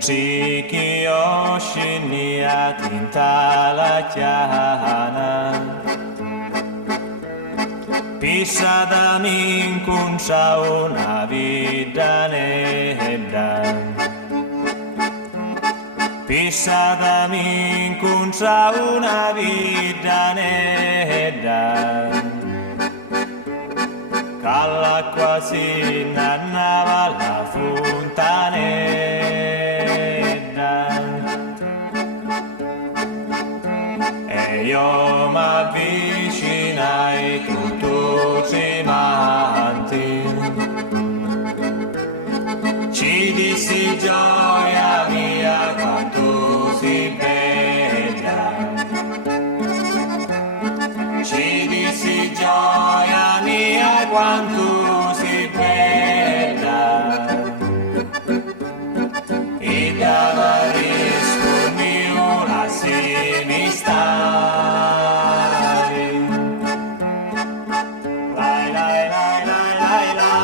Ciki oscinia tinta la chiana Pissa da mincuncia una vita nedda Pissa da mincuncia una vita nedda L'acqua si innannava la fontanella e io m'avvicinai tutto tremanti ci dissi gioia mia quanto si bella ci dissi gioia mia quanto si bella e dava risparmi una sinistare lai lai lai lai lai lai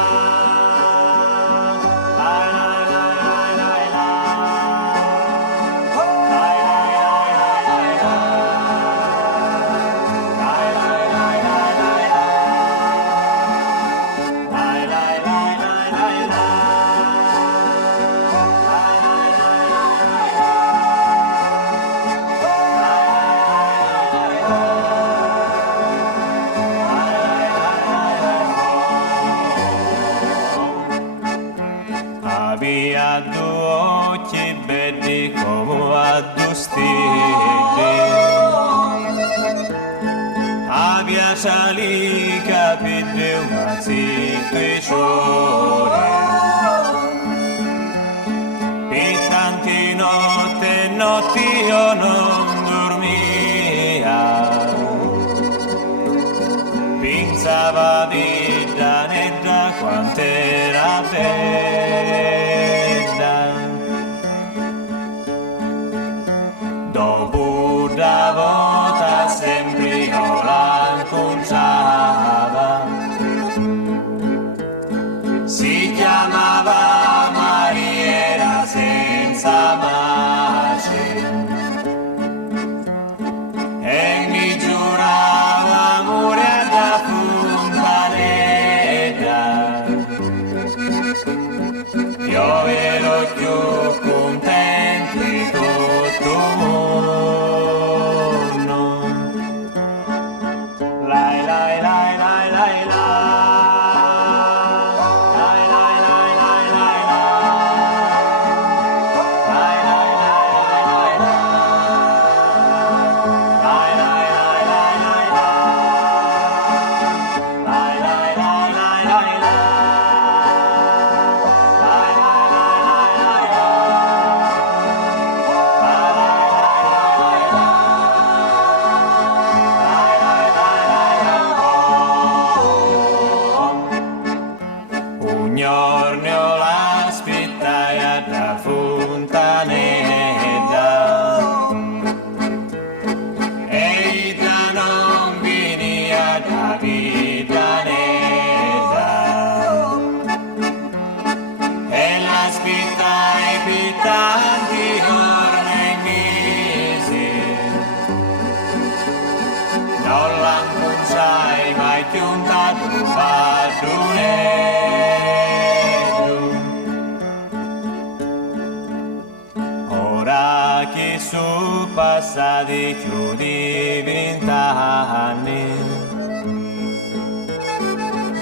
Avia due occhi belli come a due stelle Avia sali capelli una zittuiccione Per tanti notti io non dormia Pensava vita nedda quant'era bella Dopo da volta sempre io la incontrava Si chiamava Maria senza pace E mi giurava amore da fontanella Io ero più contento di tutto il mondo Lai lai lai lai lai lai Lai lai lai lai lai Lai lai lai lai lai Lai lai lai lai lai Lai lai lai lai lai Un giorno l'aspettai alla fontanella e da non venia da vita nera e l'aspettai per tanti giorni e mesi non l'incontrai mai giuntato padrone Ora che sono passati più di 20 anni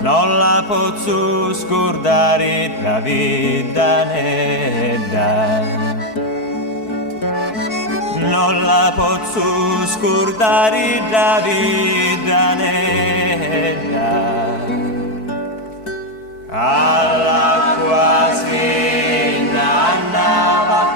Non la posso scordare la vita nedda Non la posso scordare la vita nedda All'acqua si innannava